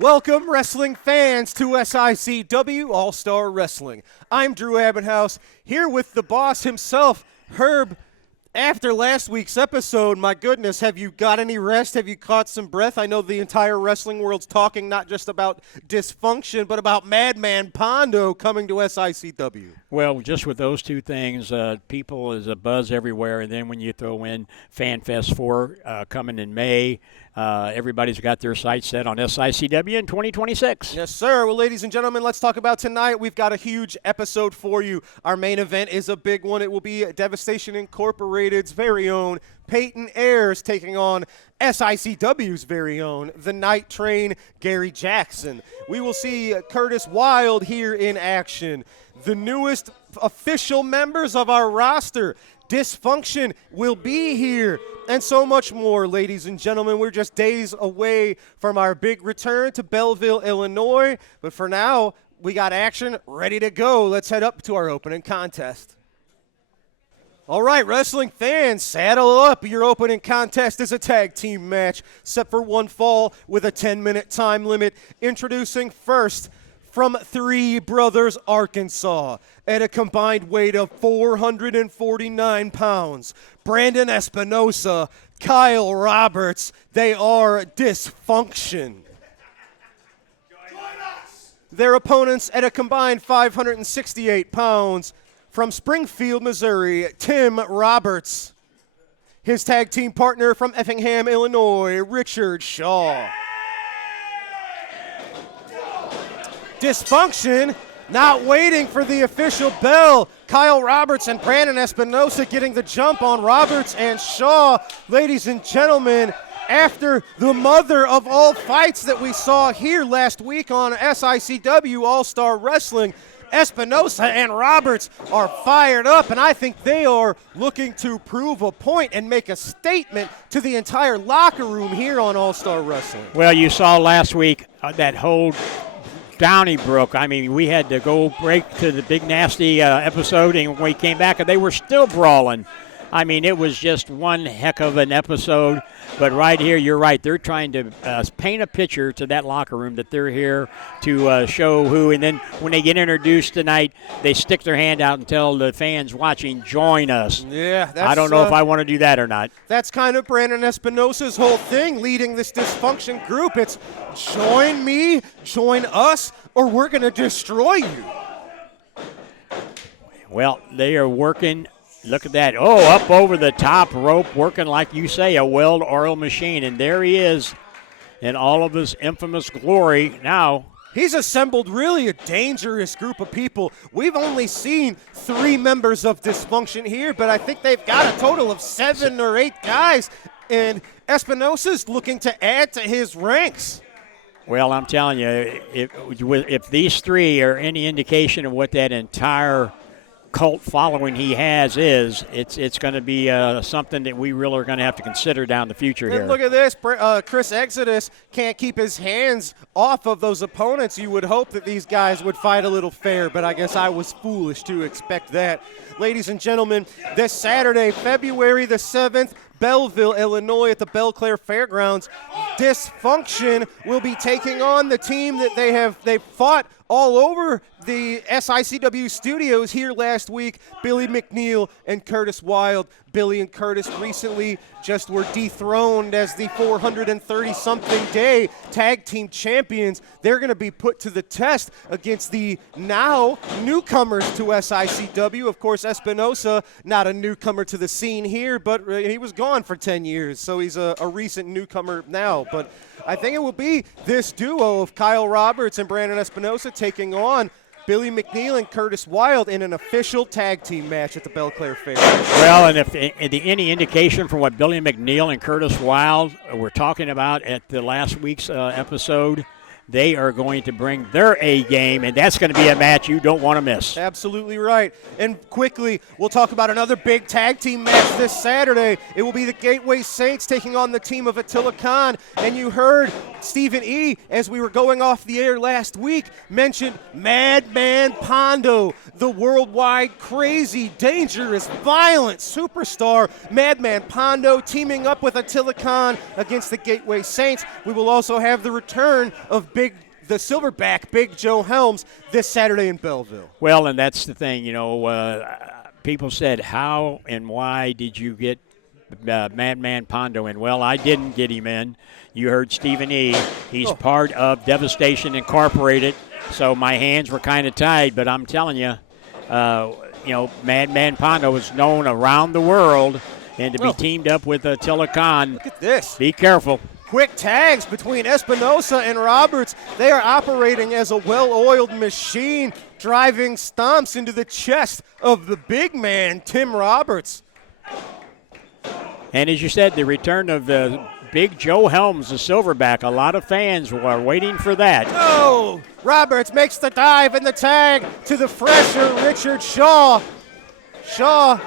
Welcome, wrestling fans, to SICW All-Star Wrestling. I'm Drew Abbenhouse, here with the boss himself, Herb. After last week's episode, my goodness, have you got any rest? Have you caught some breath? I know the entire wrestling world's talking not just about dysfunction, but about Madman Pondo coming to SICW. Well, just with those two things, people is a buzz everywhere, and then when you throw in FanFest 4 coming in May, everybody's got their sights set on SICW in 2026. Yes, sir. Well, ladies and gentlemen, let's talk about tonight. We've got a huge episode for you. Our main event is a big one. It will be Devastation Incorporated's very own Peyton Ayers taking on SICW's very own, the Night Train, Gary Jackson. We will see Curtis Wilde here in action. The newest official members of our roster, Dysfunction, will be here, and so much more, ladies and gentlemen. We're just days away from our big return to Belleville, Illinois, but for now, we got action ready to go. Let's head up to our opening contest. All right, wrestling fans, saddle up. Your opening contest is a tag team match set for one fall with a 10-minute time limit. Introducing first, from Three Brothers, Arkansas, at a combined weight of 449 pounds, Brandon Espinosa, Kyle Roberts. They are Dysfunction. Their opponents at a combined 568 pounds, from Springfield, Missouri, Tim Roberts. His tag team partner from Effingham, Illinois, Richard Shaw. Dysfunction, not waiting for the official bell. Kyle Roberts and Brandon Espinosa getting the jump on Roberts and Shaw. Ladies and gentlemen, after the mother of all fights that we saw here last week on SICW All-Star Wrestling, Espinosa and Roberts are fired up, and I think they are looking to prove a point and make a statement to the entire locker room here on All-Star Wrestling. Well, you saw last week that whole Donnybrook. I mean, we had to go break to the big nasty episode, and when we came back, they were still brawling. I mean, it was just one heck of an episode. But right here, you're right. They're trying to paint a picture to that locker room that they're here to show who. And then when they get introduced tonight, they stick their hand out and tell the fans watching, join us. Yeah, I don't know if I want to do that or not. That's kind of Brandon Espinosa's whole thing, leading this Dysfunction group. It's join me, join us, or we're going to destroy you. Well, they are working. Look at that. Oh, up over the top rope, working like you say, a well-oiled machine. And there he is in all of his infamous glory now. He's assembled really a dangerous group of people. We've only seen 3 members of Dysfunction here, but I think they've got a total of 7 or 8 guys. And Espinosa's looking to add to his ranks. Well, I'm telling you, if these 3 are any indication of what that entire cult following he has it's going to be something that we really are going to have to consider down the future here. And look at this. Chris Exodus can't keep his hands off of those opponents. You would hope that these guys would fight a little fair, but I guess I was foolish to expect that. Ladies and gentlemen, this Saturday, February the 7th, Belleville, Illinois, at the Belle Claire Fairgrounds, Dysfunction will be taking on the team that they fought all over the SICW studios here last week, Billy McNeil and Curtis Wilde. Billy and Curtis recently just were dethroned as the 430-something day tag team champions. They're going to be put to the test against the now newcomers to SICW. Of course, Espinosa, not a newcomer to the scene here, but he was gone for 10 years, so he's a recent newcomer now. But I think it will be this duo of Kyle Roberts and Brandon Espinosa taking on Billy McNeil and Curtis Wilde in an official tag team match at the Belle Claire Fair. Well, and if any indication from what Billy McNeil and Curtis Wilde were talking about at the last week's episode, they are going to bring their A game, and that's going to be a match you don't want to miss. Absolutely right. And quickly, we'll talk about another big tag team match this Saturday. It will be the Gateway Saints taking on the team of Attila Khan. And you heard Stephen E., as we were going off the air last week, mentioned Madman Pondo, the worldwide crazy, dangerous, violent superstar. Madman Pondo teaming up with Attila Khan against the Gateway Saints. We will also have the return of the silverback, Big Joe Helms, this Saturday in Belleville. Well, and that's the thing, people said, how and why did you get Madman Pondo in? Well, I didn't get him in. You heard Stephen E. He's part of Devastation Incorporated, so my hands were kind of tied. But I'm telling you, Madman Pondo is known around the world, and to be teamed up with Attila Khan. Look at this. Be careful. Quick tags between Espinosa and Roberts. They are operating as a well-oiled machine, driving stomps into the chest of the big man, Tim Roberts. And as you said, the return of the Big Joe Helms, the silverback. A lot of fans are waiting for that. Oh, Roberts makes the dive and the tag to the fresher Richard Shaw. Shaw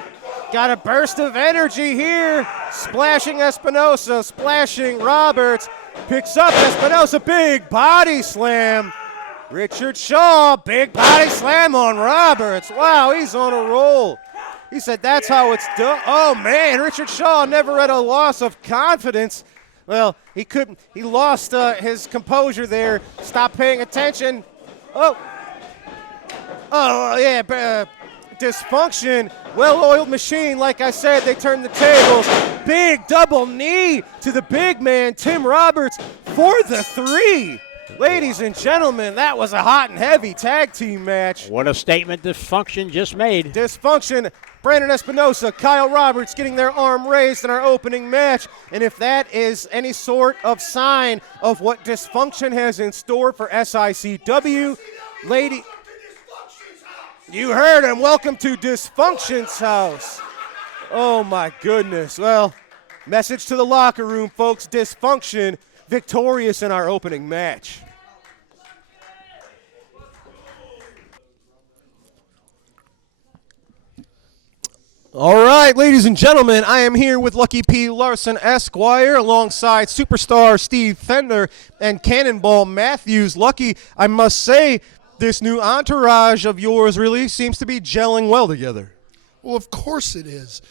got a burst of energy here, splashing Espinosa, splashing Roberts. Picks up Espinosa, big body slam. Richard Shaw, big body slam on Roberts. Wow, he's on a roll. He said that's how it's done. Oh, man, Richard Shaw never had a loss of confidence. Well, he lost his composure there, stopped paying attention. Oh, yeah, dysfunction, well-oiled machine. Like I said, they turned the tables. Big double knee to the big man, Tim Roberts, for the 3. Ladies and gentlemen, that was a hot and heavy tag team match. What a statement Dysfunction just made. Dysfunction, Brandon Espinosa, Kyle Roberts getting their arm raised in our opening match. And if that is any sort of sign of what Dysfunction has in store for SICW, you heard him. Welcome to Dysfunction's house. Oh, my goodness. Well, message to the locker room, folks. Dysfunction victorious in our opening match. All right, ladies and gentlemen, I am here with Lucky P. Larson, Esquire, alongside superstar Steve Fender and Cannonball Matthews. Lucky, I must say, this new entourage of yours really seems to be gelling well together. Well, of course it is.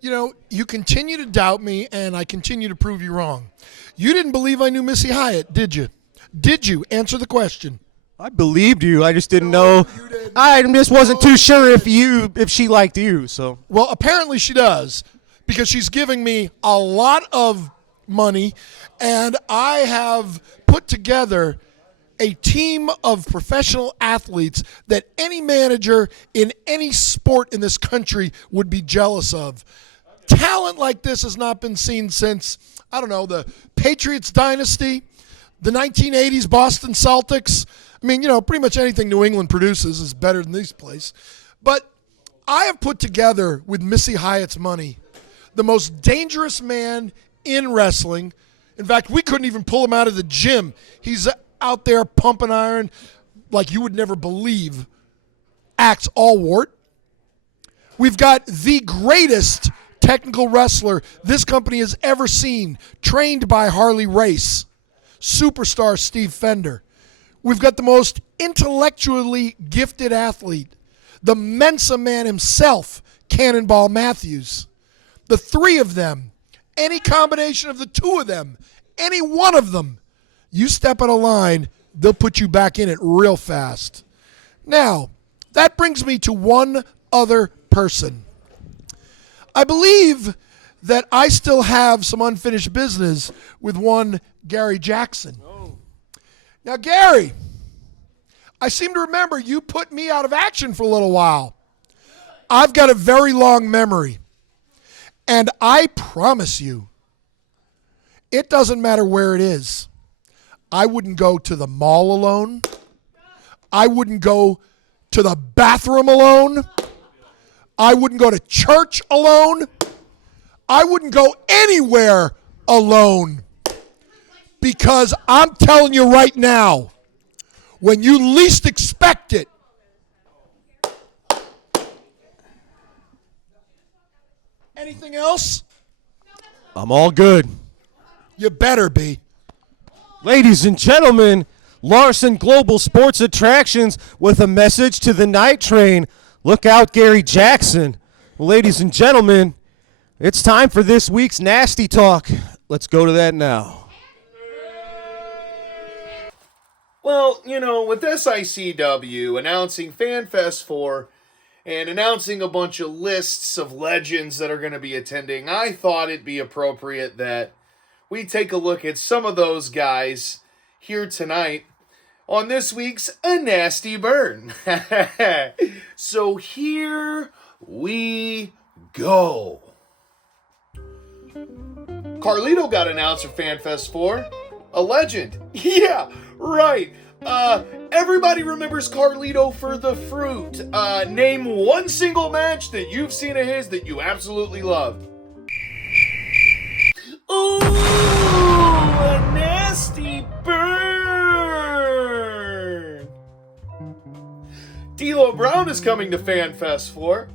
You continue to doubt me, and I continue to prove you wrong. You didn't believe I knew Missy Hyatt, did you? Did you? Answer the question. I believed you. I just didn't know. I just wasn't too sure if she liked you. So well, apparently she does, because she's giving me a lot of money, and I have put together a team of professional athletes that any manager in any sport in this country would be jealous of. Talent like this has not been seen since, I don't know, the Patriots dynasty, the 1980s Boston Celtics. I mean, pretty much anything New England produces is better than this place. But I have put together, with Missy Hyatt's money, the most dangerous man in wrestling. In fact, we couldn't even pull him out of the gym. He's out there pumping iron like you would never believe. Axe Allwart. We've got the greatest technical wrestler this company has ever seen, trained by Harley Race, superstar Steve Fender. We've got the most intellectually gifted athlete, the Mensa man himself, Cannonball Matthews. The 3 of them, any combination of the 2 of them, any one of them, you step out of line, they'll put you back in it real fast. Now, that brings me to one other person. I believe that I still have some unfinished business with one Gary Jackson. Oh. Now, Gary, I seem to remember you put me out of action for a little while. I've got a very long memory, and I promise you, it doesn't matter where it is. I wouldn't go to the mall alone. I wouldn't go to the bathroom alone. I wouldn't go to church alone. I wouldn't go anywhere alone. Because I'm telling you right now, when you least expect it, anything else? I'm all good. You better be. Ladies and gentlemen, Larson Global Sports Attractions with a message to the night train. Look out, Gary Jackson. Well, ladies and gentlemen, it's time for this week's Nasty Talk. Let's go to that now. Well, with SICW announcing FanFest 4 and announcing a bunch of lists of legends that are going to be attending, I thought it'd be appropriate that we take a look at some of those guys here tonight on this week's A Nasty Burn. So here we go. Carlito got announced for FanFest 4. A legend. Yeah, right. Everybody remembers Carlito for the Fruit. Name one single match that you've seen of his that you absolutely loved. Ooh, a nasty burn. D'Lo Brown is coming to FanFest 4.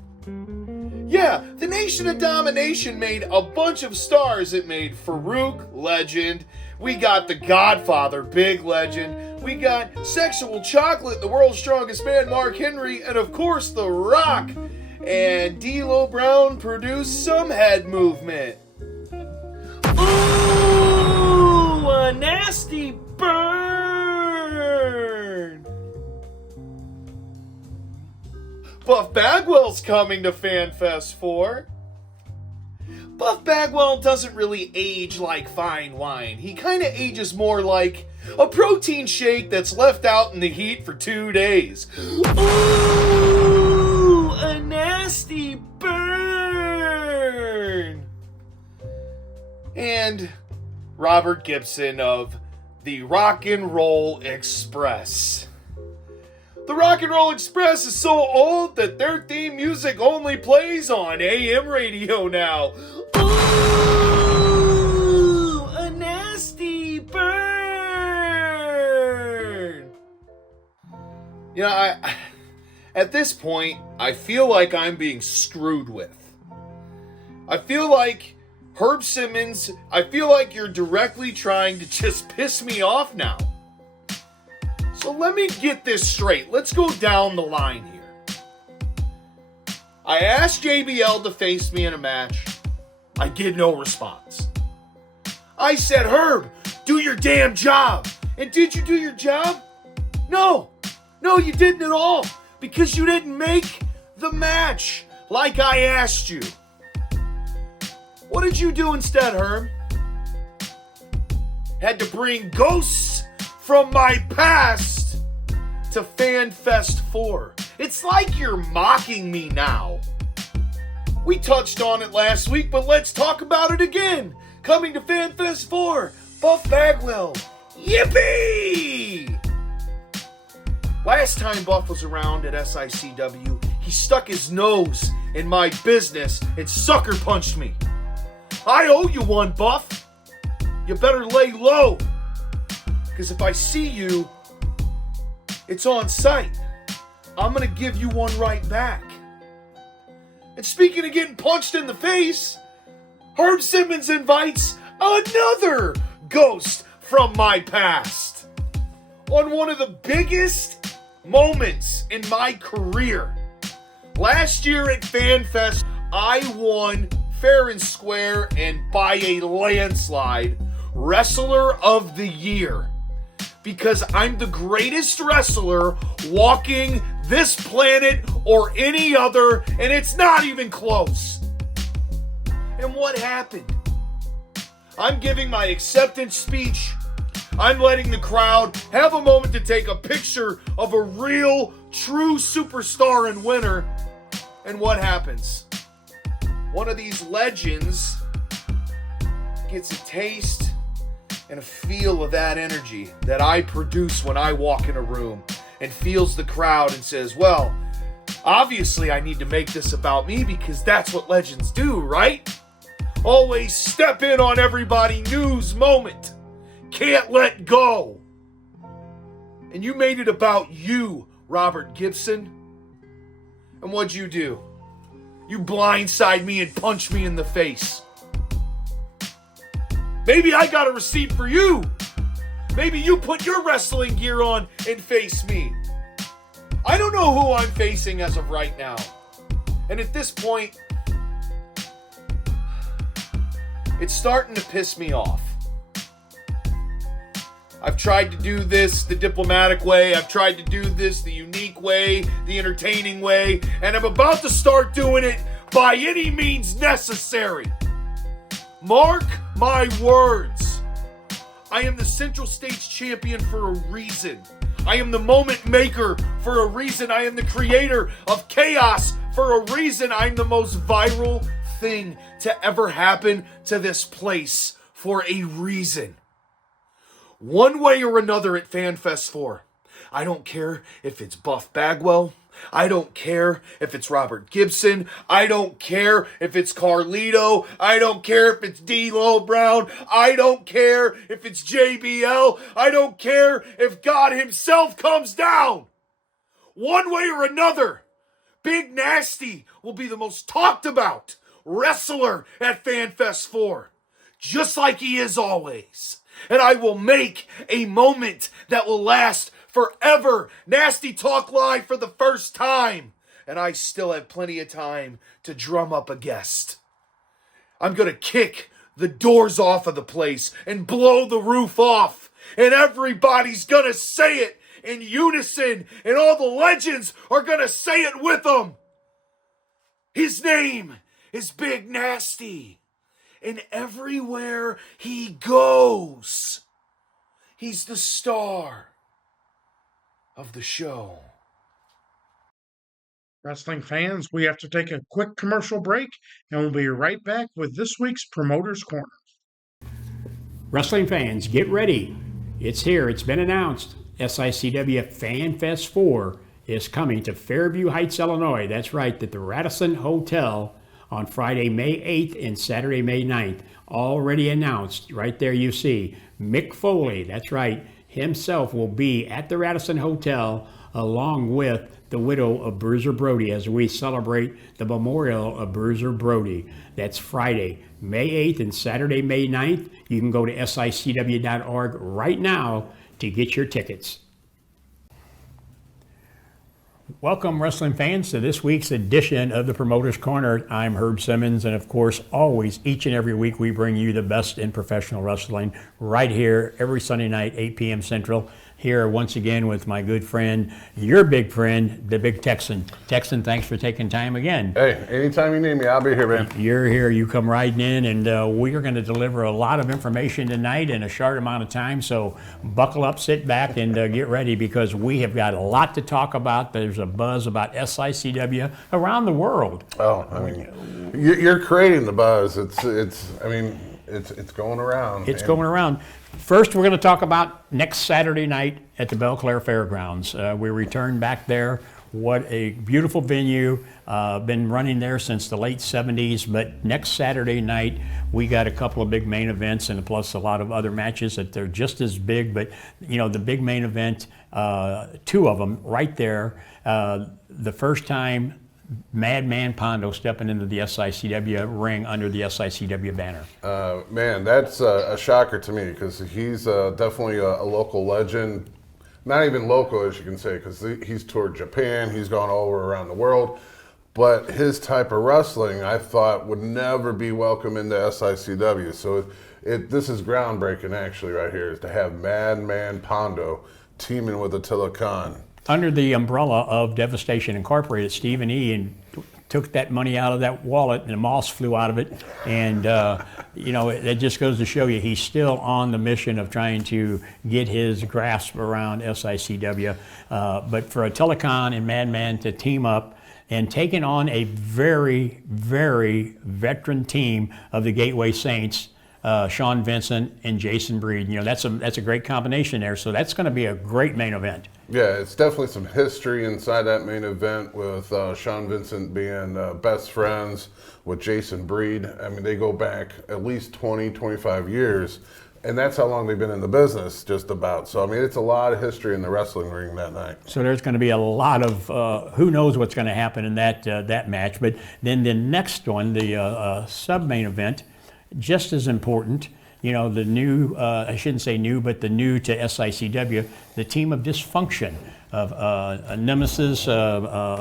Yeah, the Nation of Domination made a bunch of stars. It made Farouk, legend. We got The Godfather, big legend. We got Sexual Chocolate, the world's strongest man, Mark Henry, and of course, The Rock. And D'Lo Brown produced some head movement. Ooh, a nasty burn. Buff Bagwell's coming to FanFest 4. Buff Bagwell doesn't really age like fine wine. He kind of ages more like a protein shake that's left out in the heat for 2 days. Ooh, a nasty burn. And Robert Gibson of the Rock and Roll Express. The Rock and Roll Express is so old that their theme music only plays on AM radio now. Ooh, a nasty burn. At this point, I feel like I'm being screwed with. I feel like Herb Simmons, I feel like you're directly trying to just piss me off now. So let me get this straight. Let's go down the line here. I asked JBL to face me in a match. I get no response. I said, Herb, do your damn job. And did you do your job? No. No, you didn't at all. Because you didn't make the match like I asked you. What did you do instead, Herb? Had to bring ghosts from my past to FanFest 4. It's like you're mocking me now. We touched on it last week, but let's talk about it again. Coming to FanFest 4, Buff Bagwell. Yippee! Last time Buff was around at SICW, he stuck his nose in my business and sucker punched me. I owe you one, Buff. You better lay low. Because if I see you, it's on sight. I'm going to give you one right back. And speaking of getting punched in the face, Herb Simmons invites another ghost from my past. On one of the biggest moments in my career. Last year at FanFest, I won fair and square and by a landslide Wrestler of the Year. Because I'm the greatest wrestler walking this planet or any other, and it's not even close. And what happened? I'm giving my acceptance speech. I'm letting the crowd have a moment to take a picture of a real, true superstar and winner. And what happens? One of these legends gets a taste and a feel of that energy that I produce when I walk in a room and feels the crowd and says, well, obviously I need to make this about me because that's what legends do, right? Always step in on everybody new's moment. Can't let go. And you made it about you, Robert Gibson. And what'd you do? You blindside me and punch me in the face. Maybe I got a receipt for you. Maybe you put your wrestling gear on and face me. I don't know who I'm facing as of right now. And at this point, it's starting to piss me off. I've tried to do this the diplomatic way. I've tried to do this the unique way, the entertaining way, and I'm about to start doing it by any means necessary. Mark my words. I am the Central States champion for a reason. I am the moment maker for a reason. I am the creator of chaos for a reason. I'm the most viral thing to ever happen to this place for a reason. One way or another at FanFest 4. I don't care if it's Buff Bagwell. I don't care if it's Robert Gibson. I don't care if it's Carlito. I don't care if it's D'Lo Brown. I don't care if it's JBL. I don't care if God himself comes down. One way or another, Big Nasty will be the most talked about wrestler at FanFest 4. Just like he is always. And I will make a moment that will last forever. Nasty Talk Live for the first time. And I still have plenty of time to drum up a guest. I'm going to kick the doors off of the place and blow the roof off. And everybody's going to say it in unison. And all the legends are going to say it with them. His name is Big Nasty. And everywhere he goes, he's the star of the show. Wrestling fans, we have to take a quick commercial break, and we'll be right back with this week's Promoter's Corner. Wrestling fans, get ready. It's here. It's been announced. SICW FanFest 4 is coming to Fairview Heights, Illinois. That's right, at the Radisson Hotel on Friday, May 8th and Saturday, May 9th. Already announced. Right there you see Mick Foley. That's right. Himself will be at the Radisson Hotel along with the widow of Bruiser Brody as we celebrate the memorial of Bruiser Brody. That's Friday, May 8th and Saturday, May 9th. You can go to SICW.org right now to get your tickets. Welcome, wrestling fans, to this week's edition of the Promoter's Corner. I'm Herb Simmons, and of course, always, each and every week, we bring you the best in professional wrestling right here every Sunday night, 8 p.m. Central. Here once again with my good friend, your big friend, the Big Texan. Texan, thanks for taking time again. Hey, anytime you need me, I'll be here, man. You're here, you come riding in, and we are going to deliver a lot of information tonight in a short amount of time, so buckle up, sit back, and get ready because we have got a lot to talk about. There's a buzz about SICW around the world. Oh, I mean, you're creating the buzz. It's going around. It's going around. First, we're going to talk about next Saturday night at the Belclair Fairgrounds. We return back there. What a beautiful venue. Been running there since the late 70s, but next Saturday night, we got a couple of big main events and plus a lot of other matches that they're just as big, but you know, the big main event, two of them right there. The first time Madman Pondo stepping into the SICW ring under the SICW banner. Man, that's a shocker to me because he's definitely a local legend. Not even local, as you can say, because he's toured Japan, he's gone all over around the world. But his type of wrestling, I thought, would never be welcome into SICW. So this is groundbreaking, actually, right here, is to have Madman Pondo teaming with Attila Khan. Under the umbrella of Devastation Incorporated, Stephen E. took that money out of that wallet and the moss flew out of it. And, you know, it just goes to show you he's still on the mission of trying to get his grasp around SICW. But for Attila Khan and Madman to team up and taking on a very, very veteran team of the Gateway Saints, Sean Vincent and Jason Breed. You know, that's a great combination there. So that's going to be a great main event. Yeah, it's definitely some history inside that main event with Sean Vincent being best friends with Jason Breed. I mean, they go back at least 20, 25 years, and that's how long they've been in the business, just about. So, I mean, it's a lot of history in the wrestling ring that night. So there's going to be a lot of who knows what's going to happen in that match. But then the next one, the sub-main event, just as important, you know, the new, I shouldn't say new, but the new to SICW, the team of dysfunction of Nemesis, Foe,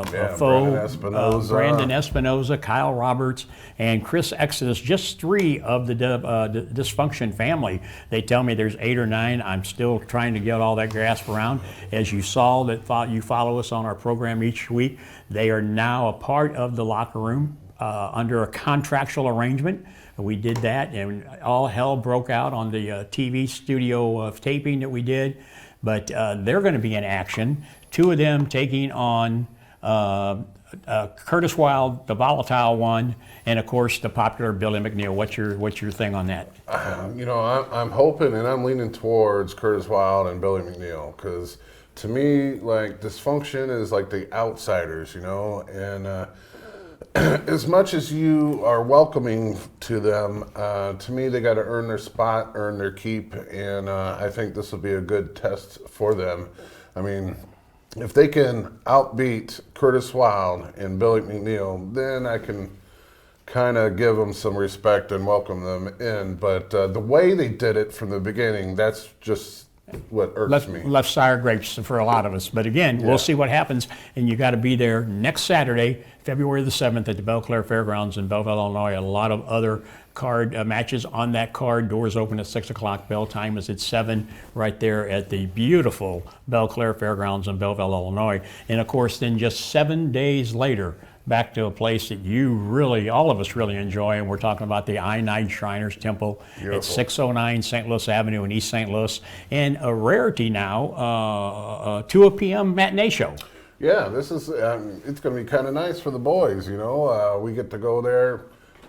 Brandon Espinoza, Kyle Roberts, and Chris Exodus, just 3 of the dysfunction family. They tell me there's 8 or 9. I'm still trying to get all that grasp around. As you saw, you follow us on our program each week, they are now a part of the locker room under a contractual arrangement. We did that, and all hell broke out on the TV studio of taping that we did. But they're going to be in action. 2 of them taking on Curtis Wild, the volatile one, and of course the popular Billy McNeil. What's your thing on that? You know, I'm hoping and I'm leaning towards Curtis Wild and Billy McNeil, because to me, like, dysfunction is like the outsiders, you know, and as much as you are welcoming to them, to me, they got to earn their spot, earn their keep, and I think this will be a good test for them. I mean, if they can outbeat Curtis Wild and Billy McNeil, then I can kind of give them some respect and welcome them in. But the way they did it from the beginning, that's just what irks me. Left sour grapes for a lot of us. But again, we'll see what happens. And you got to be there next Saturday, February the 7th at the Belle Claire Fairgrounds in Belleville, Illinois. A lot of other card matches on that card. Doors open at 6 o'clock. Bell time is at 7 right there at the beautiful Belle Claire Fairgrounds in Belleville, Illinois. And of course, then just 7 days later, back to a place that you really, all of us really enjoy, and we're talking about the I-9 Shriners Temple at 609 St. Louis Avenue in East St. Louis, and a rarity now, 2 p.m. matinee show. Yeah, this is, it's going to be kind of nice for the boys, you know. We get to go there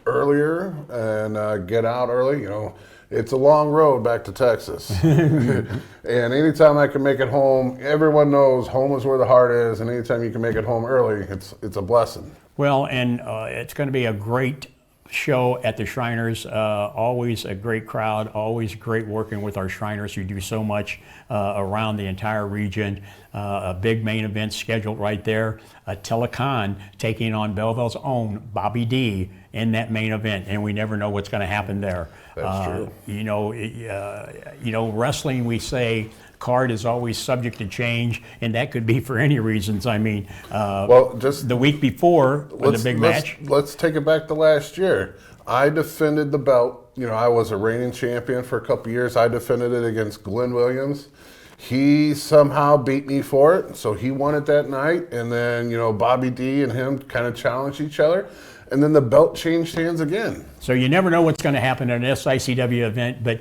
earlier and get out early, you know. It's a long road back to Texas. And anytime I can make it home, everyone knows home is where the heart is, and anytime you can make it home early, it's a blessing. Well, and it's going to be a great show at the Shriners. Always a great crowd, always great working with our Shriners who do so much around the entire region. A big main event scheduled right there. A Telecon taking on Belleville's own Bobby D in that main event, and we never know what's going to happen there. That's true. You know, wrestling, we say card is always subject to change, and that could be for any reasons. I mean, well, just the week before the big match. Let's take it back to last year. I defended the belt. You know, I was a reigning champion for a couple years. I defended it against Glenn Williams. He somehow beat me for it, so he won it that night. And then, you know, Bobby D and him kind of challenged each other. And then the belt changed hands again. So you never know what's going to happen at an SICW event, but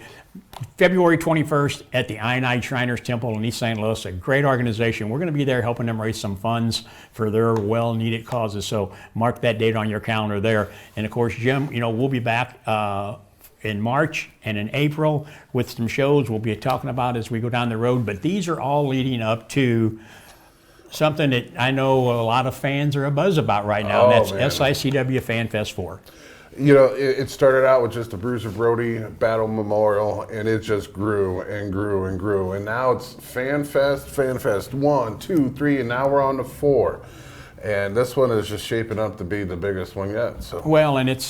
February 21st at the I-9 Shriners Temple in East St. Louis, a great organization. We're going to be there helping them raise some funds for their well-needed causes. So mark that date on your calendar there. And of course, Jim, you know, we'll be back in March and in April with some shows we'll be talking about as we go down the road. But these are all leading up to something that I know a lot of fans are abuzz about right now, and that's SICW Fan Fest 4. You know, it started out with just the Bruiser Brody Battle Memorial, and it just grew and grew and grew. And now it's Fan Fest 1, 2, 3, and now we're on to 4. And this one is just shaping up to be the biggest one yet. So. Well, and it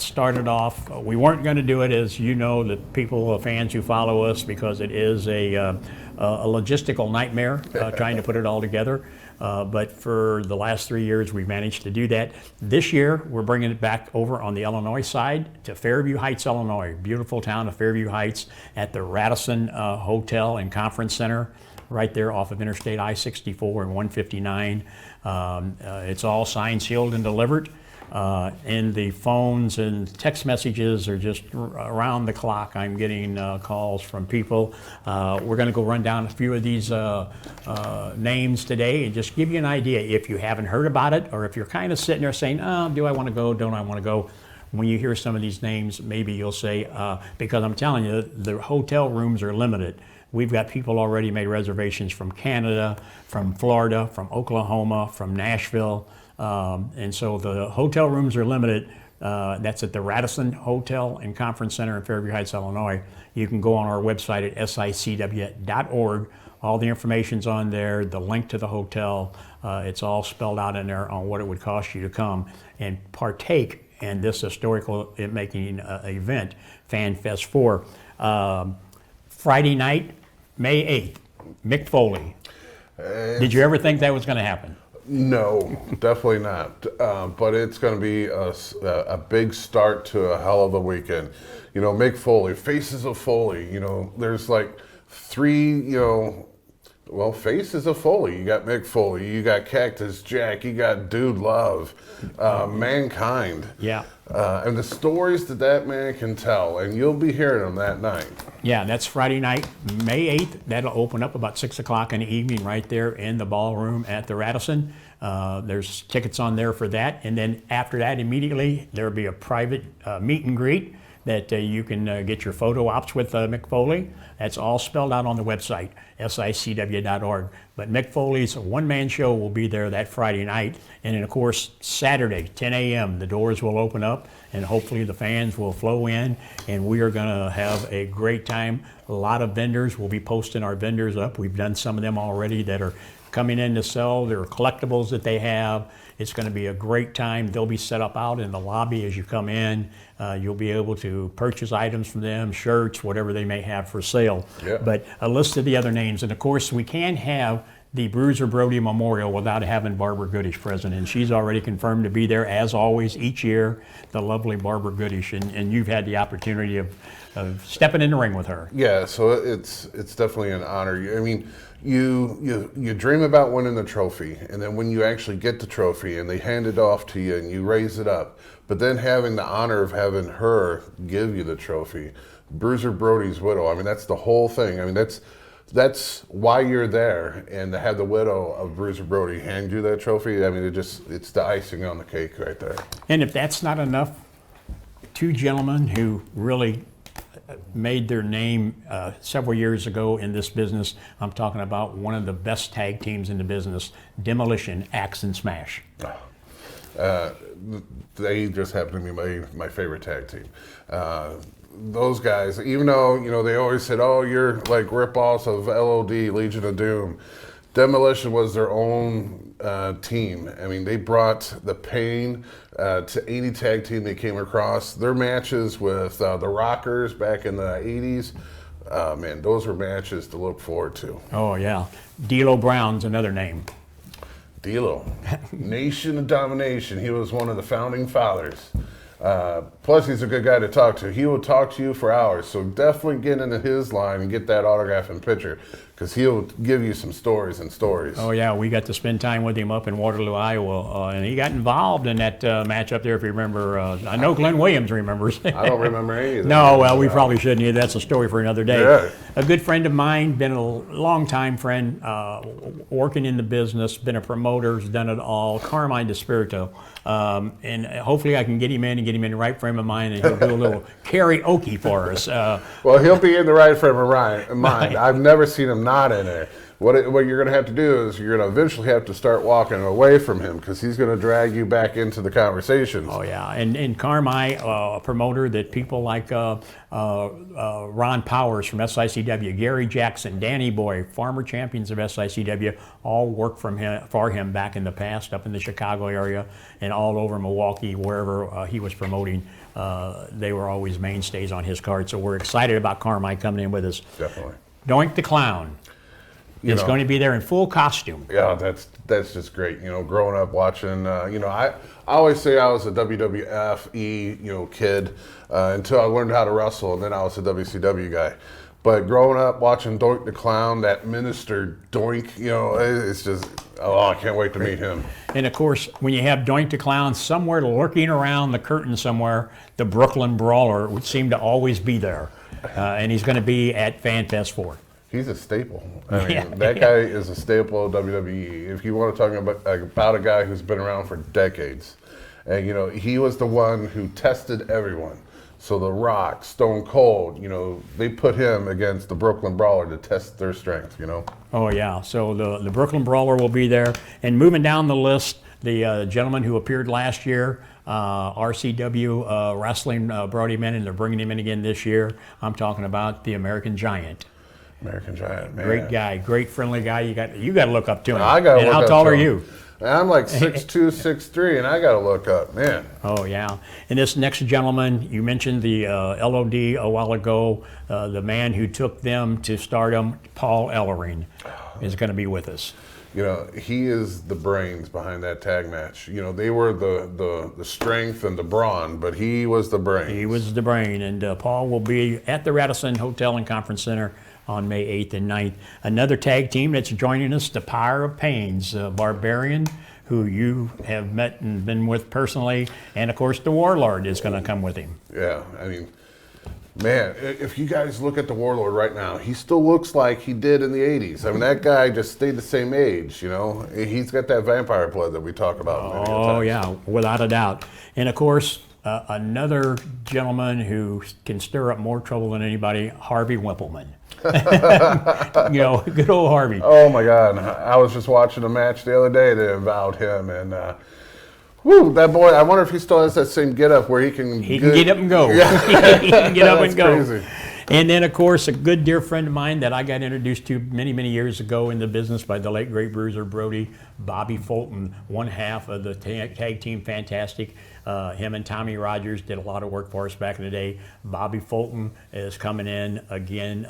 started off. We weren't going to do it, as you know, the people, fans who follow us, because it is a logistical nightmare trying to put it all together. But for the last 3 years, we've managed to do that. This year, we're bringing it back over on the Illinois side to Fairview Heights, Illinois. Beautiful town of Fairview Heights at the Radisson Hotel and Conference Center, right there off of Interstate I-64 and 159. It's all signed, sealed, and delivered. And the phones and text messages are just around the clock. I'm getting calls from people. We're going to go run down a few of these names today and just give you an idea if you haven't heard about it, or if you're kind of sitting there saying, oh, do I want to go, don't I want to go? When you hear some of these names, maybe you'll say, because I'm telling you, the hotel rooms are limited. We've got people already made reservations from Canada, from Florida, from Oklahoma, from Nashville. And so the hotel rooms are limited. That's at the Radisson Hotel and Conference Center in Fairview Heights, Illinois. You can go on our website at sicw.org. All the information's on there, the link to the hotel. It's all spelled out in there on what it would cost you to come and partake and this historical making event, Fan Fest 4. Friday night, May 8th, Mick Foley. Did you ever think that was going to happen? No, definitely not. But it's going to be a big start to a hell of a weekend. You know, Mick Foley, Faces of Foley. You know, there's like 3, Faces of Foley. You got Mick Foley, you got Cactus Jack, you got Dude Love, Mankind. Yeah. And the stories that man can tell, and you'll be hearing them that night. Yeah, that's Friday night, May 8th. That'll open up about 6 o'clock in the evening right there in the ballroom at the Radisson. There's tickets on there for that. And then after that, immediately, there'll be a private meet and greet that you can get your photo ops with Mick Foley. That's all spelled out on the website, SICW.org. But Mick Foley's one-man show will be there that Friday night. And then, of course, Saturday, 10 a.m., the doors will open up, and hopefully the fans will flow in, and we are going to have a great time. A lot of vendors. We'll be posting our vendors up. We've done some of them already that are coming in to sell their collectibles that they have. It's going to be a great time. They'll be set up out in the lobby as you come in. You'll be able to purchase items from them, shirts, whatever they may have for sale. Yeah. But a list of the other names. And of course, we can't have the Bruiser Brody Memorial without having Barbara Goodish present. And she's already confirmed to be there, as always, each year, the lovely Barbara Goodish. And you've had the opportunity of stepping in the ring with her. Yeah, so it's definitely an honor. I mean, you dream about winning the trophy, and then when you actually get the trophy and they hand it off to you and you raise it up, but then having the honor of having her give you the trophy, Bruiser Brody's widow. I mean, that's the whole thing. I mean, that's why you're there, and to have the widow of Bruiser Brody hand you that trophy. I mean, it's the icing on the cake right there. And if that's not enough, 2 gentlemen who really made their name several years ago in this business. I'm talking about one of the best tag teams in the business, Demolition, Axe and Smash. They just happen to be my favorite tag team. Those guys, even though they always said, "Oh, you're like rip-offs of LOD, Legion of Doom," Demolition was their own team. I mean, they brought the pain to any tag team they came across. Their matches with the Rockers back in the 80s, man, those were matches to look forward to. Oh, yeah. D'Lo Brown's another name. D'Lo, Nation of Domination. He was one of the founding fathers. Plus, he's a good guy to talk to. He will talk to you for hours. So definitely get into his line and get that autograph and picture, because he'll give you some stories and stories. Oh, yeah. We got to spend time with him up in Waterloo, Iowa. And he got involved in that match up there, if you remember. I know Glenn Williams remembers. I don't remember any of that. No, well, we probably shouldn't either. That's a story for another day. Yeah. A good friend of mine, been a long-time friend, working in the business, been a promoter, has done it all, Carmine DeSpirito. And hopefully I can get him in and get him in the right frame of mind, and he'll do a little karaoke for us. Well, he'll be in the right frame of mind. I've never seen him not in there. What you're going to have to do is you're going to eventually have to start walking away from him, because he's going to drag you back into the conversations. Oh, yeah. And Carmine, a promoter that people like Ron Powers from SICW, Gary Jackson, Danny Boy, former champions of SICW, all worked for him back in the past, up in the Chicago area and all over Milwaukee, wherever he was promoting. They were always mainstays on his card. So we're excited about Carmine coming in with us. Definitely. Doink the Clown. It's going to be there in full costume. Yeah, that's just great. Growing up watching, I always say I was a WWF kid until I learned how to wrestle, and then I was a WCW guy. But growing up watching Doink the Clown, that Minister Doink, it's just, I can't wait to meet him. And of course, when you have Doink the Clown somewhere lurking around the curtain somewhere, the Brooklyn Brawler would seem to always be there. And he's going to be at Fan Fest 4. He's a staple. I mean, that guy is a staple of WWE. If you want to talk about a guy who's been around for decades, and he was the one who tested everyone. So The Rock, Stone Cold, they put him against the Brooklyn Brawler to test their strength. Oh yeah. So the Brooklyn Brawler will be there. And moving down the list, the gentleman who appeared last year, RCW Wrestling, brought him in, and they're bringing him in again this year. I'm talking about the American Giant. American Giant, man. Great guy, great friendly guy. You got to look up to him. I got to look up to him. And how tall are you? And I'm like 6'2", 6'3", and I got to look up, man. Oh, yeah. And this next gentleman, you mentioned the LOD a while ago, the man who took them to stardom, Paul Ellering, is going to be with us. You know, he is the brains behind that tag match. You know, they were the strength and the brawn, but he was the brain. He was the brain, and Paul will be at the Radisson Hotel and Conference Center on May 8th and 9th. Another tag team that's joining us, the Pyre of Pains, Barbarian, who you have met and been with personally, and of course the Warlord is going to come with him. Yeah, I mean, man, if you guys look at the Warlord right now, he still looks like he did in the 80s. I mean, that guy just stayed the same age, you know? He's got that vampire blood that we talk about many Oh, times. yeah, without a doubt. And of course, another gentleman who can stir up more trouble than anybody, Harvey Wimpleman. You know, good old Harvey. Oh, my God. I was just watching a match the other day that involved him, and whew, that boy, I wonder if he still has that same get-up where he can... He can get up and go. Yeah. He can get up and go. Crazy. And then, of course, a good dear friend of mine that I got introduced to many, many years ago in the business by the late great Bruiser Brody, Bobby Fulton, one half of the tag team Fantastic. Him and Tommy Rogers did a lot of work for us back in the day. Bobby Fulton is coming in again.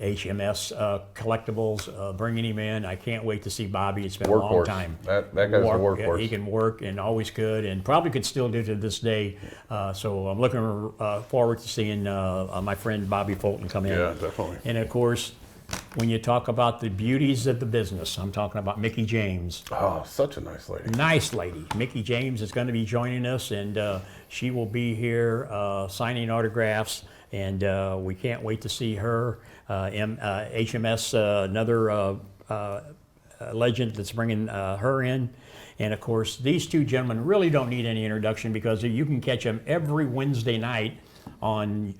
HMS Collectibles, bringing him in. I can't wait to see Bobby. It's been a long Workhorse. time. That guy's a workhorse. He can work and always could, and probably could still do to this day. So I'm looking forward to seeing my friend Bobby Fulton come in. Yeah, definitely. And of course, when you talk about the beauties of the business, I'm talking about Mickey James. Oh, such a nice lady. Nice lady. Mickey James is going to be joining us, and she will be here signing autographs, and we can't wait to see her. HMS, another legend that's bringing her in. And of course, these two gentlemen really don't need any introduction because you can catch them every Wednesday night on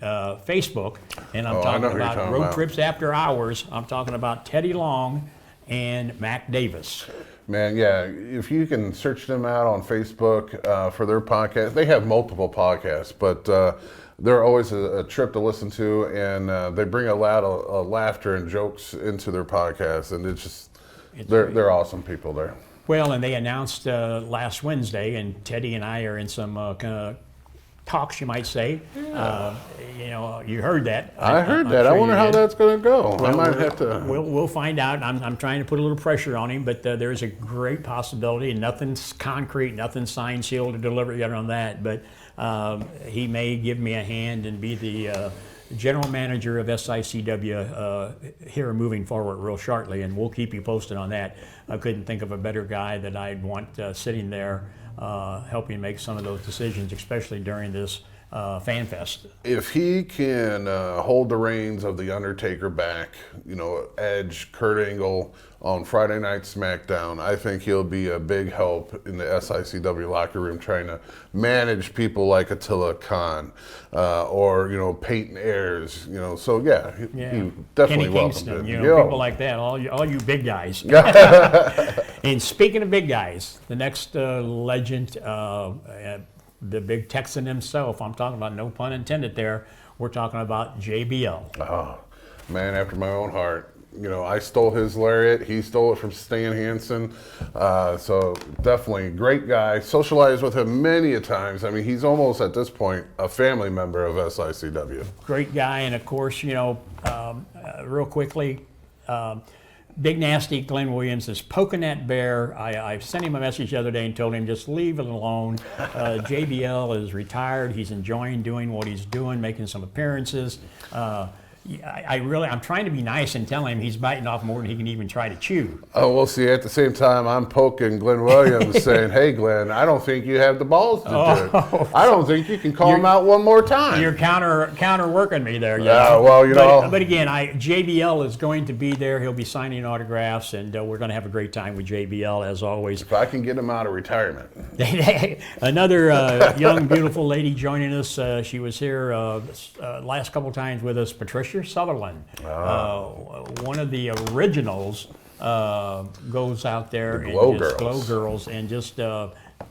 Facebook. And I'm talking about Road Trips After Hours. I'm talking about Teddy Long and Mac Davis. Man, yeah, if you can search them out on Facebook for their podcast, they have multiple podcasts, but they're always a trip to listen to, and they bring a lot of laughter and jokes into their podcast, and they're awesome people there. Well, and they announced last Wednesday, and Teddy and I are in some kind of talks, you might say. You know, you heard that. I heard that. Sure I wonder how that's going to go. Well, I might have to. We'll find out. I'm trying to put a little pressure on him, but there's a great possibility. Nothing's concrete, nothing signed, sealed, or delivered yet on that. But he may give me a hand and be the general manager of SICW here moving forward real shortly, and we'll keep you posted on that. I couldn't think of a better guy that I'd want sitting there helping make some of those decisions, especially during this Fan Fest. If he can hold the reins of The Undertaker back, you know, Edge, Kurt Angle on Friday Night SmackDown, I think he'll be a big help in the SICW locker room trying to manage people like Attila Khan or, you know, Peyton Ayers, you know. So, yeah, he definitely Kenny welcomed Kingston, it. you know, people like that, all you big guys. And speaking of big guys, the next legend, the big Texan himself, I'm talking about, no pun intended there, we're talking about JBL. Oh, man after my own heart. You know, I stole his lariat. He stole it from Stan Hansen. So definitely great guy. Socialized with him many a times. I mean, he's almost at this point a family member of SICW. Great guy. And of course, you know, real quickly, Big Nasty Glenn Williams is poking that bear. I sent him a message the other day and told him just leave it alone. JBL is retired. He's enjoying doing what he's doing, making some appearances. I'm trying to be nice and tell him he's biting off more than he can even try to chew. Oh, we'll see. At the same time, I'm poking Glenn Williams saying, hey, Glenn, I don't think you have the balls to do it. I don't think you can call him out one more time. You're counter working me there. Yeah, well, you know. But again, JBL is going to be there. He'll be signing autographs, and we're going to have a great time with JBL, as always. If I can get him out of retirement. Another young, beautiful lady joining us. She was here last couple times with us, Patricia Sutherland. One of the originals goes out there and just Glow Girls, and just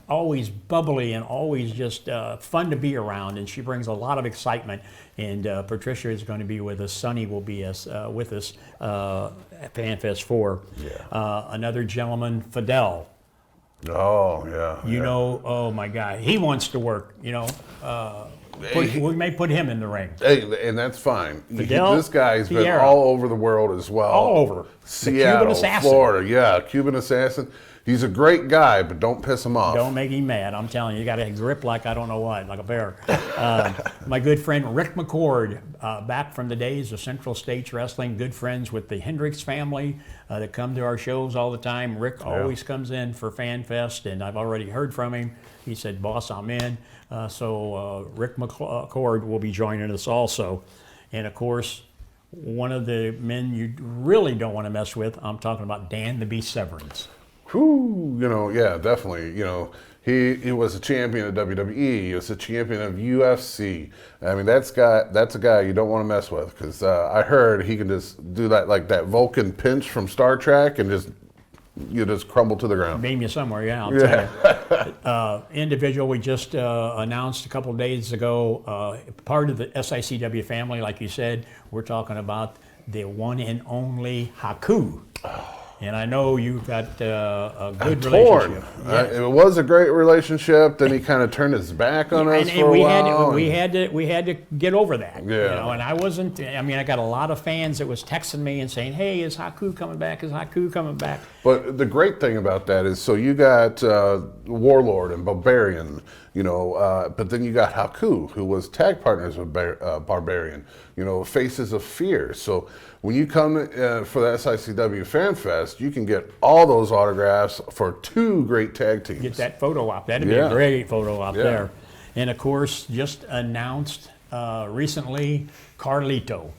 always bubbly and always just fun to be around, and she brings a lot of excitement. And Patricia is going to be with us. Sonny will be with us at FanFest 4. Yeah. Another gentleman, Fidel. Oh, yeah. You know, oh my God, he wants to work. You know, we may put him in the ring. Hey, and that's fine. Fidel This guy's been Vieira. all over the world as well. All over. The Seattle, Cuban assassin. Florida. Yeah, Cuban assassin. He's a great guy, but don't piss him off. Don't make him mad. I'm telling you, you got to grip like I don't know what, like a bear. My good friend Rick McCord, back from the days of Central States Wrestling, good friends with the Hendricks family that come to our shows all the time. Rick always comes in for Fan Fest, and I've already heard from him. He said, "Boss, I'm in." So Rick McCord will be joining us also. And of course, one of the men you really don't want to mess with, I'm talking about Dan the Beast Severance. Whew, yeah, definitely. He was a champion of WWE. He was a champion of UFC. I mean, that's a guy you don't want to mess with, because I heard he can just do that, like that Vulcan pinch from Star Trek, and just crumble to the ground. Beam you somewhere, yeah, I'll tell you. Individual we just announced a couple of days ago, part of the SICW family, like you said. We're talking about the one and only Haku. And I know you've got a good relationship. Yes. It was a great relationship. Then he kind of turned his back on us for a while. We had to get over that. Yeah. And I wasn't. I mean, I got a lot of fans that was texting me and saying, "Hey, is Haku coming back? Is Haku coming back?" But the great thing about that is, so you got Warlord and Barbarian, but then you got Haku, who was tag partners with Barbarian, Faces of Fear. So when you come for the SICW Fan Fest, you can get all those autographs for two great tag teams. Get that photo op. That'd be a great photo op there. And of course, just announced recently, Carlito.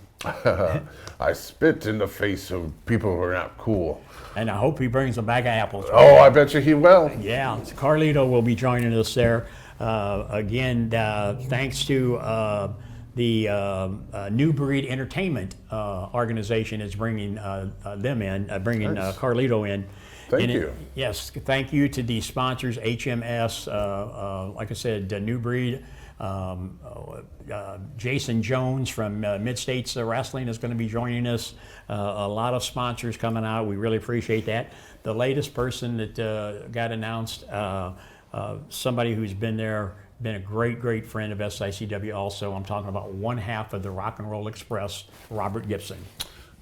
I spit in the face of people who are not cool. And I hope he brings a bag of apples. Oh, I bet you he will. Yeah, Carlito will be joining us there. Again, thanks to the New Breed Entertainment organization is bringing them in, bringing Nice. Carlito in. Thank you. Yes, thank you to the sponsors, HMS, like I said, New Breed. Jason Jones from Mid-States Wrestling is going to be joining us. A lot of sponsors coming out. We really appreciate that. The latest person that got announced, somebody who's been there, been a great friend of SICW also. I'm talking about one half of the Rock and Roll Express, Robert Gibson.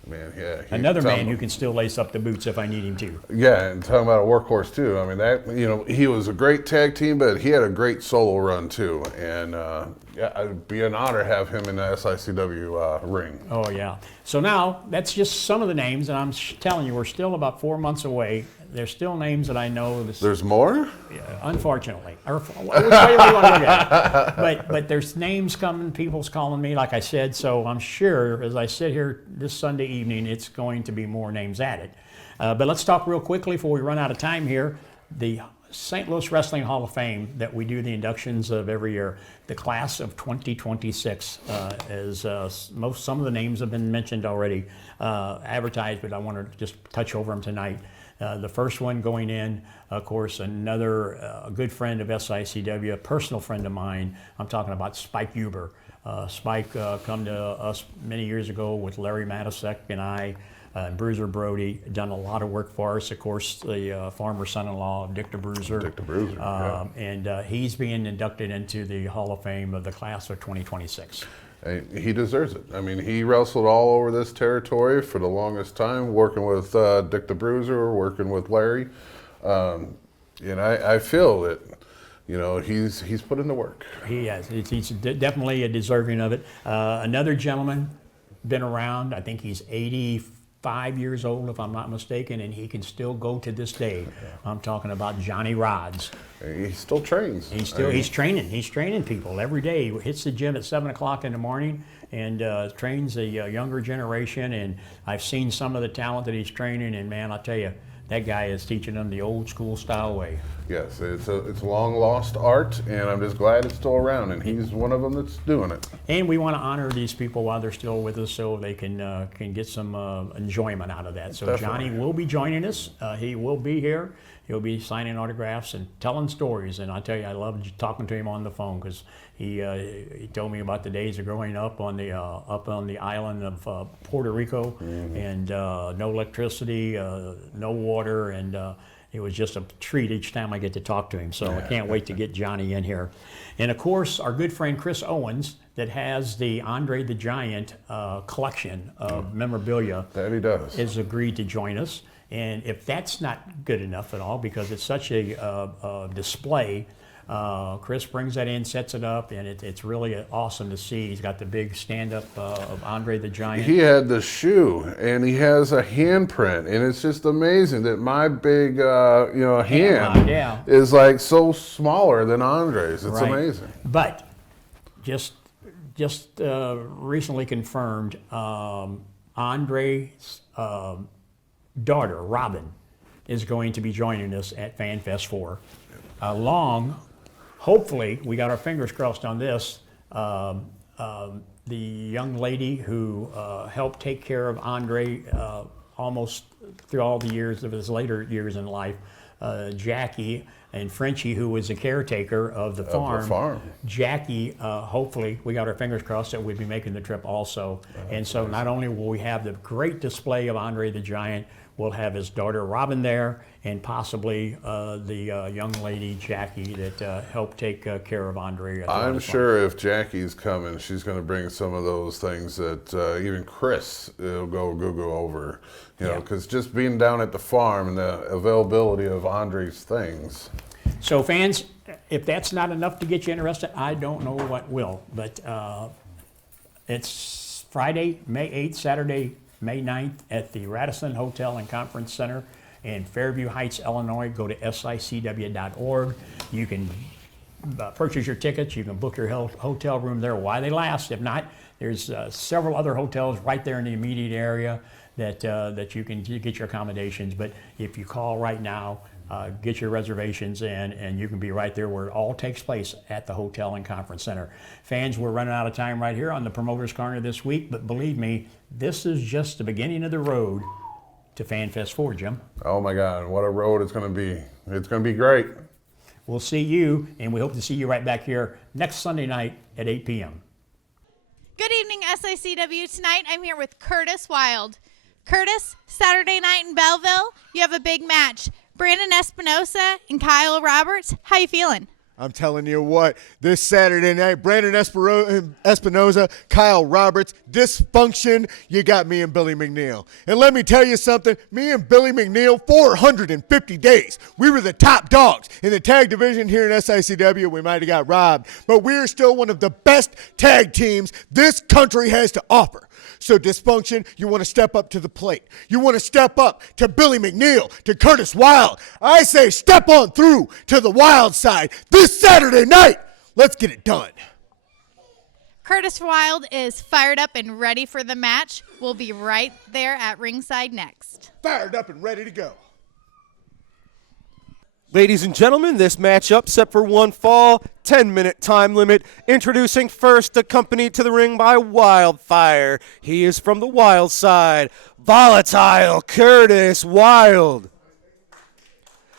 Man, yeah. Another man who can still lace up the boots if I need him to. Yeah, and talking about a workhorse too. I mean, he was a great tag team, but he had a great solo run too. And it'd be an honor to have him in the SICW ring. Oh yeah. So now that's just some of the names, and I'm telling you, we're still about 4 months away. There's still names that I know. There's more? Unfortunately, or which way we want to look at it. But there's names coming, people's calling me, like I said. So I'm sure as I sit here this Sunday evening, it's going to be more names added. But let's talk real quickly before we run out of time here. The St. Louis Wrestling Hall of Fame that we do the inductions of every year, the class of 2026, some of the names have been mentioned already, advertised, but I want to just touch over them tonight. The first one going in, of course, another good friend of SICW, a personal friend of mine. I'm talking about Spike Huber. Spike come to us many years ago with Larry Matisek and I, and Bruiser Brody, done a lot of work for us. Of course, the former son-in-law of Dick the Bruiser. Dick the Bruiser, yeah. And he's being inducted into the Hall of Fame of the class of 2026. He deserves it. I mean, he wrestled all over this territory for the longest time, working with Dick the Bruiser, working with Larry. And I feel that, he's put in the work. He has. He's definitely deserving of it. Another gentleman, been around, I think he's 85 years old, if I'm not mistaken, and he can still go to this day. I'm talking about Johnny Rods. He still trains. He's training. He's training people every day. He hits the gym at 7 o'clock in the morning and trains a younger generation. And I've seen some of the talent that he's training, and man, I'll tell you, that guy is teaching them the old school style way. Yes, it's a long lost art, and I'm just glad it's still around, and he's one of them that's doing it. And we want to honor these people while they're still with us, so they can get some enjoyment out of that. So Definitely. Johnny will be joining us. He will be here. He'll be signing autographs and telling stories. And I tell you, I loved talking to him on the phone because he told me about the days of growing up on the island of Puerto Rico, and no electricity, no water, and It was just a treat each time I get to talk to him. So I can't wait to get Johnny in here. And of course, our good friend Chris Owens, that has the Andre the Giant collection of memorabilia, That he does. has agreed to join us. And if that's not good enough at all, because it's such a display, Chris brings that in, sets it up, and it's really awesome to see. He's got the big stand-up of Andre the Giant. He had the shoe, and he has a handprint, and it's just amazing that my big, hand is like so smaller than Andre's. It's Right. amazing. But just recently confirmed, Andre's daughter, Robin, is going to be joining us at FanFest 4. Hopefully, we got our fingers crossed on this, the young lady who helped take care of Andre almost through all the years of his later years in life, Jackie and Frenchie, who was the caretaker of the farm. Jackie, hopefully, we got our fingers crossed that we'd be making the trip also. And so not only will we have the great display of Andre the Giant, we'll have his daughter Robin there, and possibly the young lady Jackie that helped take care of Andre. I'm sure if Jackie's coming, she's going to bring some of those things that even Chris will go over. Because just being down at the farm and the availability of Andre's things. So fans, if that's not enough to get you interested, I don't know what will. But it's Friday, May 8th, Saturday, May 9th at the Radisson Hotel and Conference Center in Fairview Heights, Illinois. Go to SICW.org. You can purchase your tickets. You can book your hotel room there while they last. If not, there's several other hotels right there in the immediate area that you can get your accommodations. But if you call right now, get your reservations in, and you can be right there where it all takes place at the Hotel and Conference Center. Fans, we're running out of time right here on the Promoter's Corner this week, but believe me, this is just the beginning of the road to FanFest 4, Jim. Oh my God, what a road it's going to be. It's going to be great. We'll see you, and we hope to see you right back here next Sunday night at 8 p.m. Good evening, SICW. Tonight I'm here with Curtis Wild. Curtis, Saturday night in Belleville, you have a big match. Brandon Espinosa and Kyle Roberts, how you feeling? I'm telling you what, this Saturday night, Brandon Espinosa, Kyle Roberts, Dysfunction, you got me and Billy McNeil. And let me tell you something, me and Billy McNeil, 450 days. We were the top dogs in the tag division here in SICW. We might have got robbed, but we're still one of the best tag teams this country has to offer. So Dysfunction, you want to step up to the plate. You want to step up to Billy McNeil, to Curtis Wild. I say step on through to the Wild side this Saturday night. Let's get it done. Curtis Wild is fired up and ready for the match. We'll be right there at ringside next. Fired up and ready to go. Ladies and gentlemen, this matchup set for one fall, 10-minute time limit. Introducing first, accompanied to the ring by Wildfire. He is from the Wild side, Volatile Curtis Wild.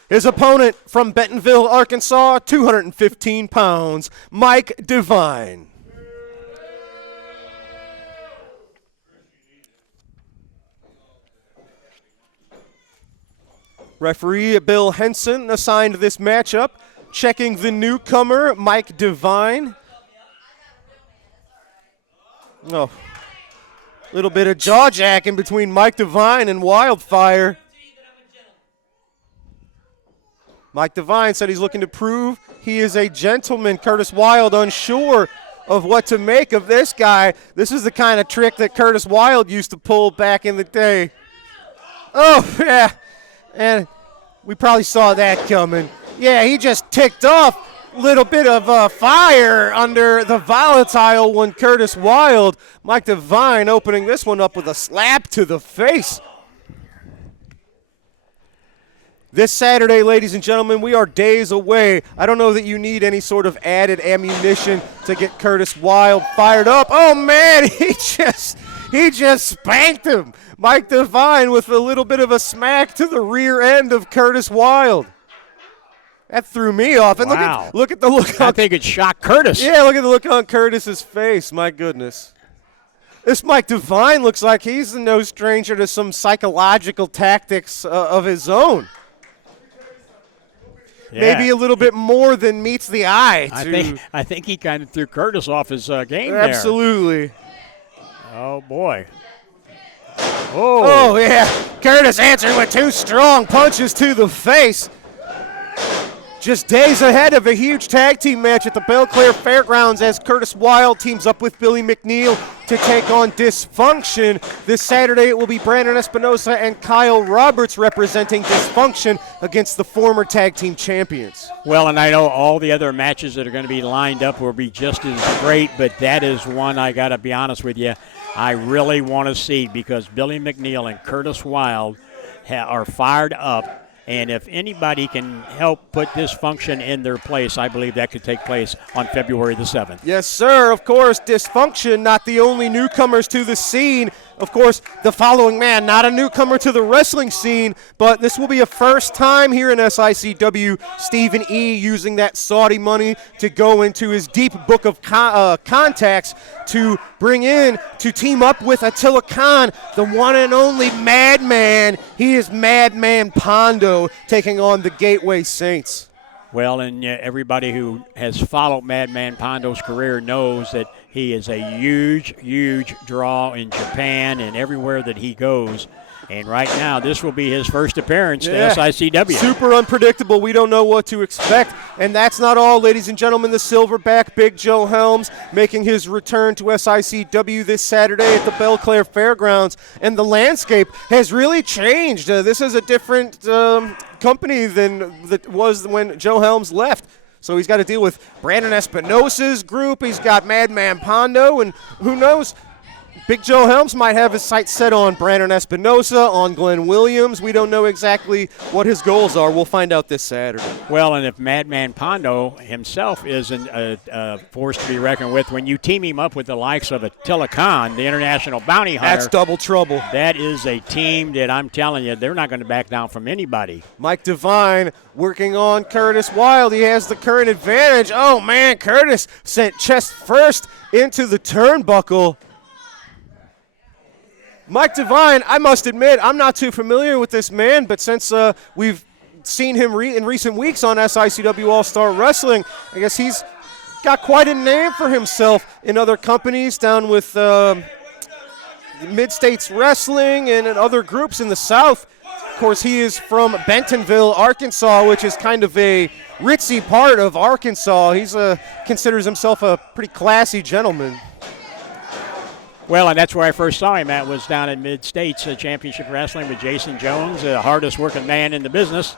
His opponent from Bentonville, Arkansas, 215 pounds, Mike Devine. Referee Bill Henson assigned this matchup, checking the newcomer, Mike Devine. Oh, little bit of jaw jacking between Mike Devine and Wildfire. Mike Devine said he's looking to prove he is a gentleman. Curtis Wild unsure of what to make of this guy. This is the kind of trick that Curtis Wild used to pull back in the day. Oh, yeah. And we probably saw that coming. Yeah, he just ticked off. Little bit of fire under the Volatile one, Curtis Wild. Mike Devine opening this one up with a slap to the face. This Saturday, ladies and gentlemen, we are days away. I don't know that you need any sort of added ammunition to get Curtis Wild fired up. Oh, man, he just spanked him. Mike Devine with a little bit of a smack to the rear end of Curtis Wild. That threw me off. And wow. Look at the look on. I think it shocked Curtis. Yeah, look at the look on Curtis's face. My goodness. This Mike Devine looks like he's no stranger to some psychological tactics of his own. maybe a little bit more than meets the eye. I think he kind of threw Curtis off his game there. Absolutely. Oh, boy. Oh, yeah. Curtis answering with 2 strong punches to the face. Just days ahead of a huge tag team match at the Belle Claire Fairgrounds as Curtis Wild teams up with Billy McNeil to take on Dysfunction. This Saturday it will be Brandon Espinosa and Kyle Roberts representing Dysfunction against the former tag team champions. Well, and I know all the other matches that are going to be lined up will be just as great, but that is one I got to be honest with you, I really want to see because Billy McNeil and Curtis Wild are fired up. And if anybody can help put Dysfunction in their place, I believe that could take place on February the 7th. Yes, sir. Of course, Dysfunction, not the only newcomers to the scene. Of course, the following man, not a newcomer to the wrestling scene, but this will be a first time here in SICW. Stephen E. using that Saudi money to go into his deep book of contacts to bring in, to team up with Attila Khan, the one and only Madman. He is Madman Pondo taking on the Gateway Saints. Well, and everybody who has followed Madman Pondo's career knows that he is a huge, huge draw in Japan and everywhere that he goes. And right now, this will be his first appearance to SICW. Super unpredictable. We don't know what to expect. And that's not all, ladies and gentlemen. The silverback Big Joe Helms making his return to SICW this Saturday at the Belle Claire Fairgrounds. And the landscape has really changed. This is a different company than that was when Joe Helms left. So he's got to deal with Brandon Espinosa's group. He's got Madman Pondo, and who knows, Big Joe Helms might have his sights set on Brandon Espinosa, on Glenn Williams. We don't know exactly what his goals are. We'll find out this Saturday. Well, and if Madman Pondo himself isn't a force to be reckoned with, when you team him up with the likes of Attila Khan, the international bounty hunter. That's double trouble. That is a team that I'm telling you, they're not going to back down from anybody. Mike Devine working on Curtis Wild. He has the current advantage. Oh, man, Curtis sent chest first into the turnbuckle. Mike Devine, I must admit, I'm not too familiar with this man, but since we've seen him in recent weeks on SICW All-Star Wrestling, I guess he's got quite a name for himself in other companies down with Mid-States Wrestling and in other groups in the South. Of course, he is from Bentonville, Arkansas, which is kind of a ritzy part of Arkansas. He's considers himself a pretty classy gentleman. Well, and that's where I first saw him at, was down in Mid-States Championship Wrestling with Jason Jones, the hardest working man in the business.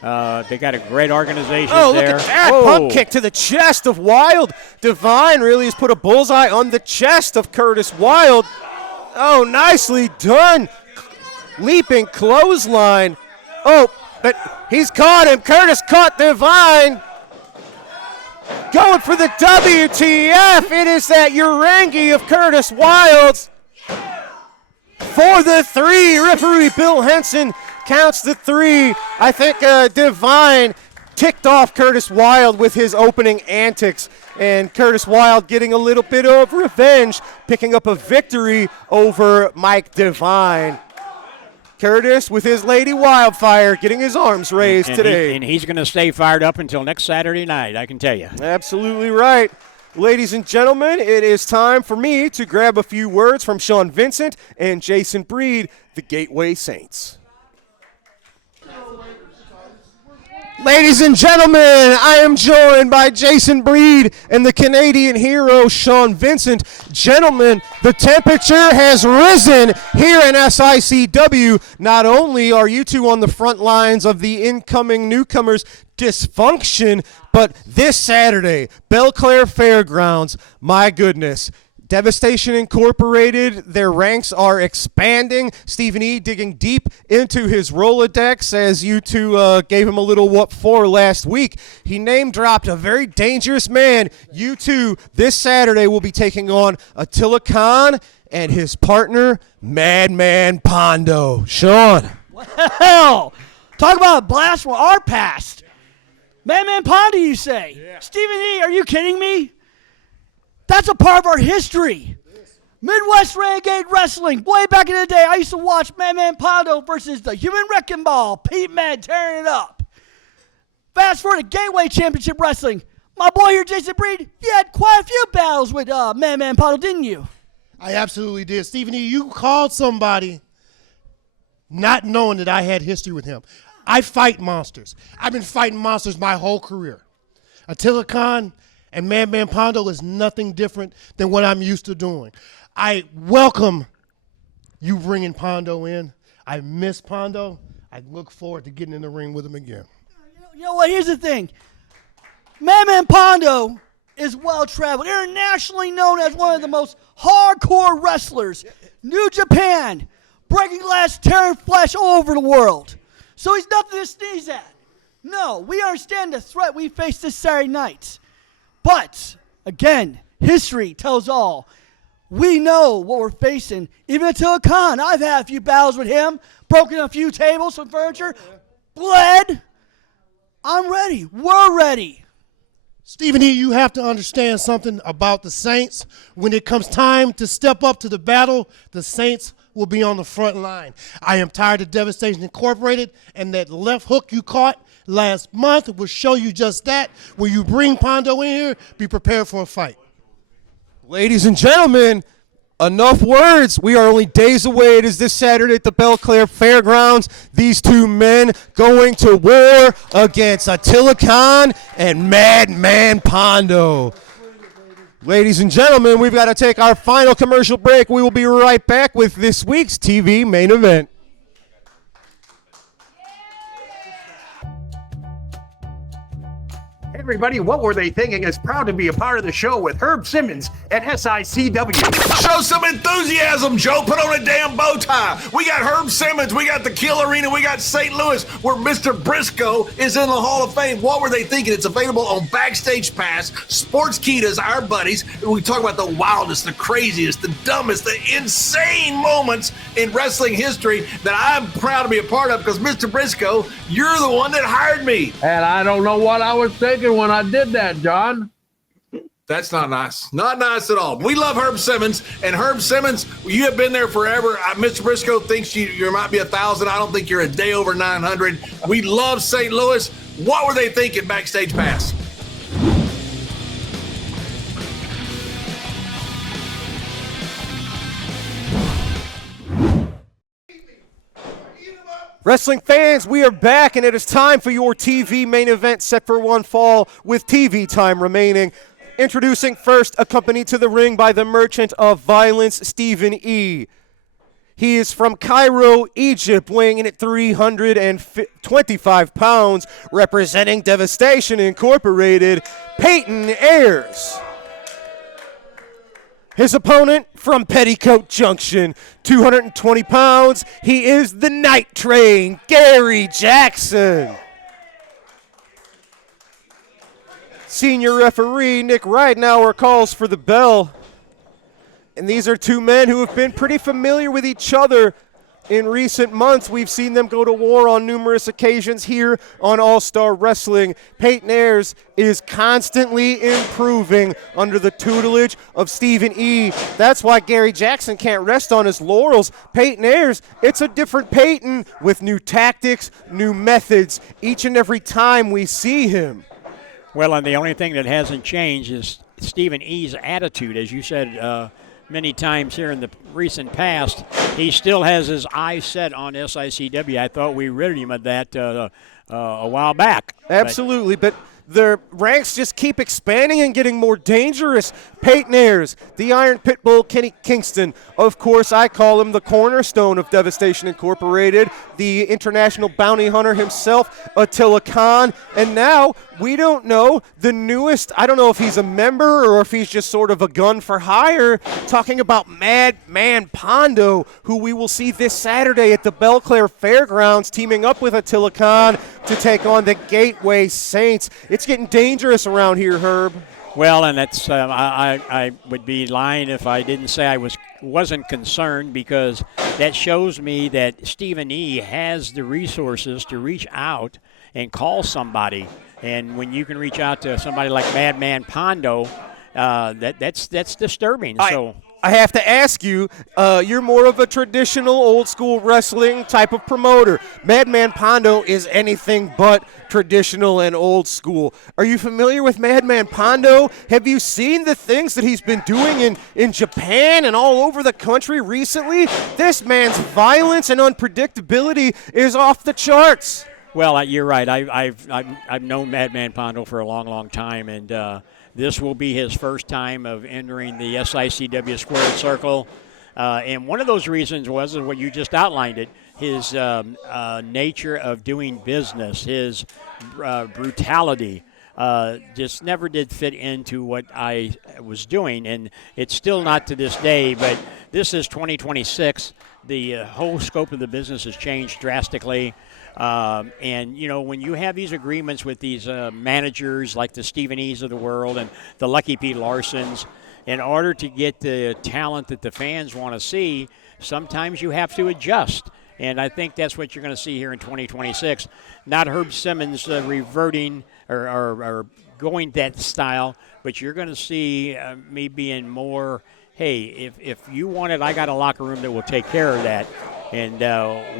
They got a great organization there. Oh, look at that. Pump kick to the chest of Wild. Devine really has put a bullseye on the chest of Curtis Wild. Oh, nicely done. Leaping clothesline. Oh, but he's caught him. Curtis caught Devine. Going for the WTF. It is that Urangi of Curtis Wilds. For the 3, referee Bill Henson counts the 3. I think Devine ticked off Curtis Wild with his opening antics. And Curtis Wild getting a little bit of revenge, picking up a victory over Mike Devine. Curtis with his Lady Wildfire getting his arms raised today. And he's going to stay fired up until next Saturday night, I can tell you. Absolutely right. Ladies and gentlemen, it is time for me to grab a few words from Sean Vincent and Jason Breed, the Gateway Saints. Ladies and gentlemen, I am joined by Jason Breed and the Canadian hero, Sean Vincent. Gentlemen, the temperature has risen here in SICW. Not only are you two on the front lines of the incoming newcomers' Dysfunction, but this Saturday, Belle Claire Fairgrounds, my goodness, Devastation Incorporated, their ranks are expanding. Stephen E. digging deep into his Rolodex as you two gave him a little what for last week. He name-dropped a very dangerous man. You two, this Saturday, will be taking on Attila Khan and his partner, Madman Pondo. Sean. Well, talk about a blast from our past. Madman Pondo, you say? Yeah. Stephen E., are you kidding me? That's a part of our history. Midwest Renegade Wrestling. Way back in the day, I used to watch Madman Pondo versus the Human Wrecking Ball. Pete Man tearing it up. Fast forward to Gateway Championship Wrestling. My boy here, Jason Breed, you had quite a few battles with Man Pondo, didn't you? I absolutely did. Stephen E., you called somebody not knowing that I had history with him. I fight monsters. I've been fighting monsters my whole career. Attila Khan and Man Pondo is nothing different than what I'm used to doing. I welcome you bringing Pondo in. I miss Pondo. I look forward to getting in the ring with him again. You know what? Here's the thing. Man Pondo is well-traveled, internationally known as one of the most hardcore wrestlers. New Japan, breaking glass, tearing flesh all over the world. So he's nothing to sneeze at. No, we understand the threat we face this Saturday night. But, again, history tells all. We know what we're facing. Even Attila Khan, I've had a few battles with him, broken a few tables, some furniture, bled. I'm ready. We're ready. Stephen E., you have to understand something about the Saints. When it comes time to step up to the battle, the Saints will be on the front line. I am tired of Devastation Incorporated, and that left hook you caught last month will show you just that. When you bring Pondo in here, be prepared for a fight. Ladies and gentlemen, enough words. We are only days away. It is this Saturday at the Belclair Fairgrounds. These two men going to war against Attila Khan and Madman Pondo. Ladies and gentlemen, we've got to take our final commercial break. We will be right back with this week's TV main event. Hey everybody, What Were They Thinking is proud to be a part of the show with Herb Simmons at SICW. Show some enthusiasm, Joe. Put on a damn bow tie. We got Herb Simmons, we got the Kill Arena, we got St. Louis, where Mr. Briscoe is in the Hall of Fame. What Were They Thinking? It's available on Backstage Pass. Sportskeetas, our buddies. We talk about the wildest, the craziest, the dumbest, the insane moments in wrestling history that I'm proud to be a part of because, Mr. Briscoe, you're the one that hired me. And I don't know what I was thinking when I did that, John. That's not nice. Not nice at all. We love Herb Simmons, and Herb Simmons, you have been there forever. Mr. Briscoe thinks you might be 1,000. I don't think you're a day over 900. We love St. Louis. What were they thinking, Backstage Pass? Wrestling fans, we are back, and it is time for your TV main event set for one fall with TV time remaining. Introducing first, accompanied to the ring by the Merchant of Violence, Stephen E. He is from Cairo, Egypt, weighing in at 325 pounds, representing Devastation Incorporated, Peyton Ayers. His opponent from Petticoat Junction, 220 pounds, he is the Night Train, Gary Jackson. Senior referee Nick Ridenauer calls for the bell. And these are two men who have been pretty familiar with each other in recent months. We've seen them go to war on numerous occasions here on All-Star Wrestling. Peyton Ayers is constantly improving under the tutelage of Stephen E. That's why Gary Jackson can't rest on his laurels. Peyton Ayers, it's a different Peyton with new tactics, new methods each and every time we see him. Well, and the only thing that hasn't changed is Stephen E.'s attitude. As you said many times here in the recent past, he still has his eyes set on SICW. I thought we rid him of that a while back. Absolutely, but the ranks just keep expanding and getting more dangerous. Peyton Ayers, the Iron Pitbull, Kenny Kingston. Of course, I call him the cornerstone of Devastation Incorporated, the international bounty hunter himself, Attila Khan. And now, we don't know the newest, I don't know if he's a member or if he's just sort of a gun for hire, talking about Madman Pondo, who we will see this Saturday at the Belclair Fairgrounds, teaming up with Attila Khan to take on the Gateway Saints. It's getting dangerous around here, Herb. Well, and that's I would be lying if I didn't say I wasn't concerned, because that shows me that Stephen E. has the resources to reach out and call somebody. And when you can reach out to somebody like Madman Pondo, that's disturbing. I have to ask you, you're more of a traditional old-school wrestling type of promoter. Madman Pondo is anything but traditional and old school. Are you familiar with Madman Pondo? Have you seen the things that he's been doing in Japan and all over the country recently? This man's violence and unpredictability is off the charts. Well, you're right. I've known Madman Pondo for a long, long time, and this will be his first time of entering the SICW Squared Circle. And one of those reasons was what you just outlined it, his nature of doing business, his brutality. Just never did fit into what I was doing, and it's still not to this day, but this is 2026. The whole scope of the business has changed drastically. And, you know, when you have these agreements with these managers like the Stephen E's of the world and the Lucky Pete Larsons, in order to get the talent that the fans want to see, sometimes you have to adjust. And I think that's what you're going to see here in 2026. Not Herb Simmons reverting or going that style, but you're going to see me being more, hey, if you want it, I got a locker room that will take care of that. And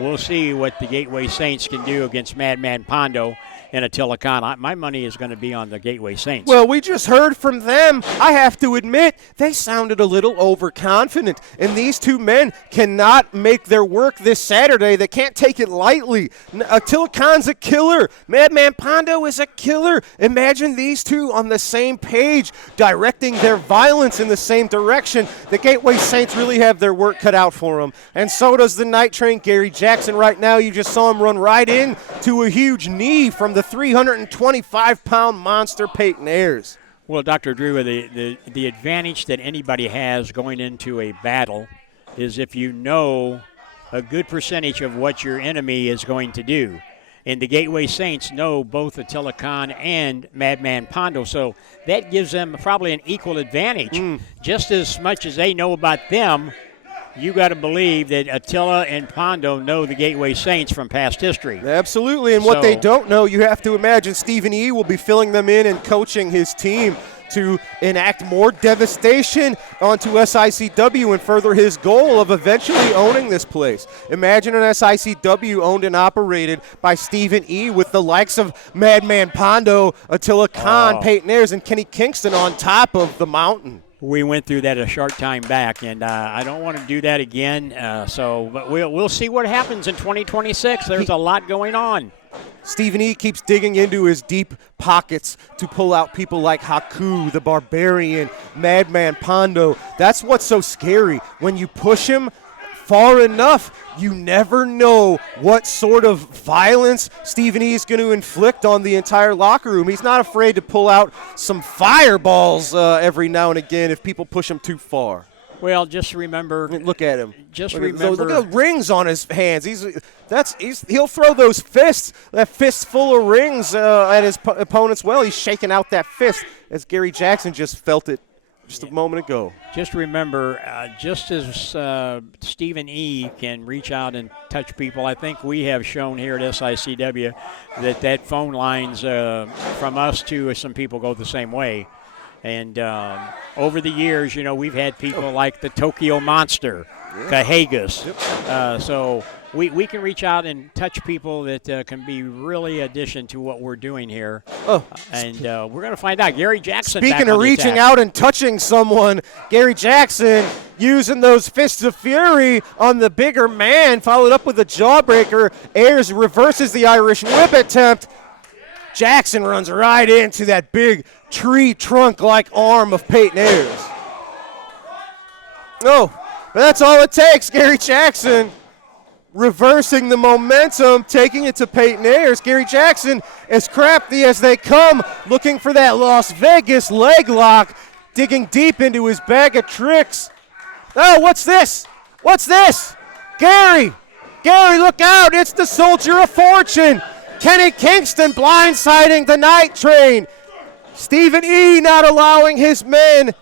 we'll see what the Gateway Saints can do against Madman Pondo and Attila Khan. My money is going to be on the Gateway Saints. Well, we just heard from them. I have to admit, they sounded a little overconfident. And these two men cannot make their work this Saturday. They can't take it lightly. Attila Khan's a killer. Madman Pondo is a killer. Imagine these two on the same page, directing their violence in the same direction. The Gateway Saints really have their work cut out for them. And so does the Night Train, Gary Jackson. Right now, you just saw him run right in to a huge knee from the 325-pound monster Peyton Ayers. Well, Dr. Drew, the advantage that anybody has going into a battle is if you know a good percentage of what your enemy is going to do. And the Gateway Saints know both Attila Khan and Madman Pondo, so that gives them probably an equal advantage. Just as much as they know about them, you got to believe that Attila and Pondo know the Gateway Saints from past history. Absolutely, and what they don't know, you have to imagine Stephen E. will be filling them in and coaching his team to enact more devastation onto SICW and further his goal of eventually owning this place. Imagine an SICW owned and operated by Stephen E. with the likes of Madman Pondo, Attila Khan, Peyton Ayers, and Kenny Kingston on top of the mountain. We went through that a short time back, and I don't want to do that again. But we'll see what happens in 2026. There's a lot going on. Stephen E. keeps digging into his deep pockets to pull out people like Haku, the Barbarian, Madman Pondo. That's what's so scary. When you push him far enough, you never know what sort of violence Stephen E. is going to inflict on the entire locker room. He's not afraid to pull out some fireballs every now and again if people push him too far. Well, just remember. Look at him. Remember. Look at the rings on his hands. He'll throw those fists, that fistful of rings at his opponent's well. He's shaking out that fist as Gary Jackson just felt it just a moment ago. Just remember, just as Stephen E. can reach out and touch people, I think we have shown here at SICW that phone lines from us to some people go the same way. And over the years, you know, we've had people like the Tokyo Monster, Cahagas. So we can reach out and touch people that can be really addition to what we're doing here. And we're going to find out. Gary Jackson. Speaking of reaching out and touching someone, Gary Jackson using those fists of fury on the bigger man, followed up with a jawbreaker. Ayers reverses the Irish whip attempt. Jackson runs right into that big tree trunk-like arm of Peyton Ayers. But that's all it takes. Gary Jackson reversing the momentum, taking it to Peyton Ayers. Gary Jackson, as crafty as they come, looking for that Las Vegas leg lock, digging deep into his bag of tricks. Oh, what's this? What's this? Gary, look out. It's the Soldier of Fortune. Kenny Kingston blindsiding the Night Train. Stephen E. not allowing his men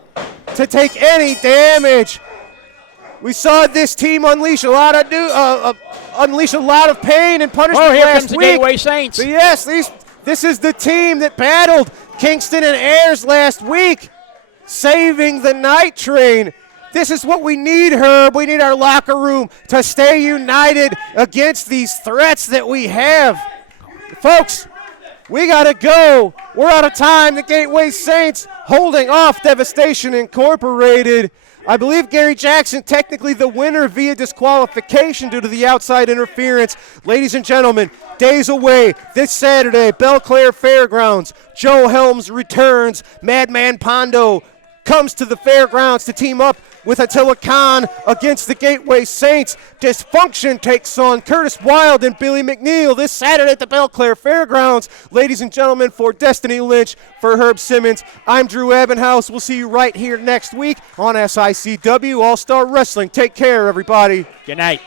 to take any damage. We saw this team unleash a lot of pain and punishment here last comes the week. Gateway Saints. But yes, this is the team that battled Kingston and Ayers last week, saving the Night Train. This is what we need, Herb. We need our locker room to stay united against these threats that we have. Folks, we got to go. We're out of time. The Gateway Saints holding off Devastation Incorporated. I believe Gary Jackson technically the winner via disqualification due to the outside interference. Ladies and gentlemen, days away this Saturday, Belle Claire Fairgrounds. Joe Helms returns. Madman Pondo comes to the fairgrounds to team up with Attila Khan against the Gateway Saints. Dysfunction takes on Curtis Wilde and Billy McNeil this Saturday at the Belle Claire Fairgrounds. Ladies and gentlemen, for Destiny Lynch, for Herb Simmons, I'm Drew Ebenhouse. We'll see you right here next week on SICW All-Star Wrestling. Take care, everybody. Good night.